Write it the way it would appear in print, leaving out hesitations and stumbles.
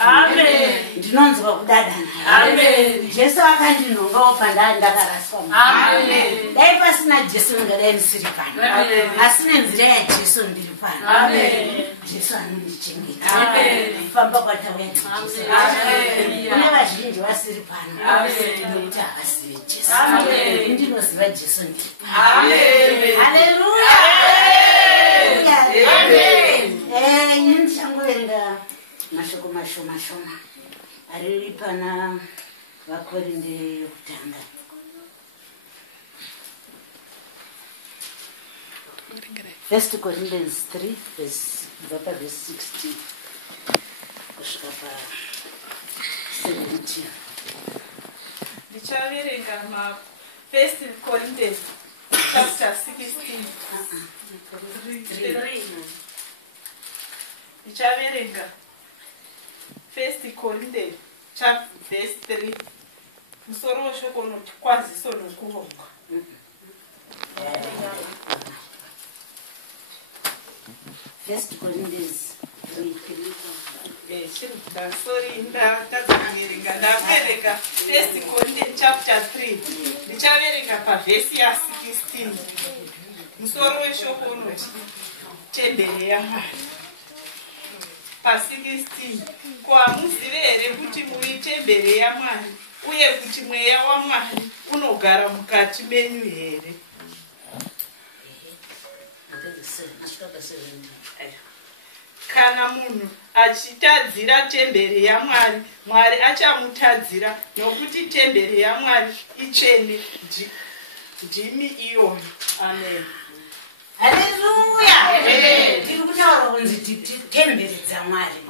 Amen. Ndinonzwa kudadana. Amen. Jesu akandinhongawo pandakaraswa. Amen. Dai pasina Jesu ngadai ndisiri pano. Amen. Asi nenzira yaJesu ndiri pano. Amen. Jesu anondichengeta. Amen. Famba kwatauya Jesu. Amen. Kune vazhinji vasiri pano. Amen. Nokuti havasiye Jesu. Amen. Ndinoziva Jesu ndiri pano. Amen. Haleluya. Amen. Ini ndichangoverenga mashoko mashoma ari pana Vakorinde yokutanga. First Corinthians 3 verse 16 kusvika pa 17. Ndichaverenga ma First Corinthians chapter 16. 3. Ndichaverenga First Corinthians chapter verse 3. Musoro weshoko unoti kwaziso nokuvonga. First Corinthians 3. Ndaverenga First Corinthians chapter 3. Ndichaverenga pavhesi ya 16. Musoro weshoko unoti temberi yaMwari. Pa16 ko hamuzivi here kuti muri temberi yaMwari uye kuti mweya waMwari unogara mukati menyu here? Kana munhu achitadzira temberi yaMwari, Mwari achamutadzira, nokuti temberi yaMwari itsvene, ndimi iyoyo. Amen. Haleluya. Tiri kutaura kunzi temberi dzaMwari.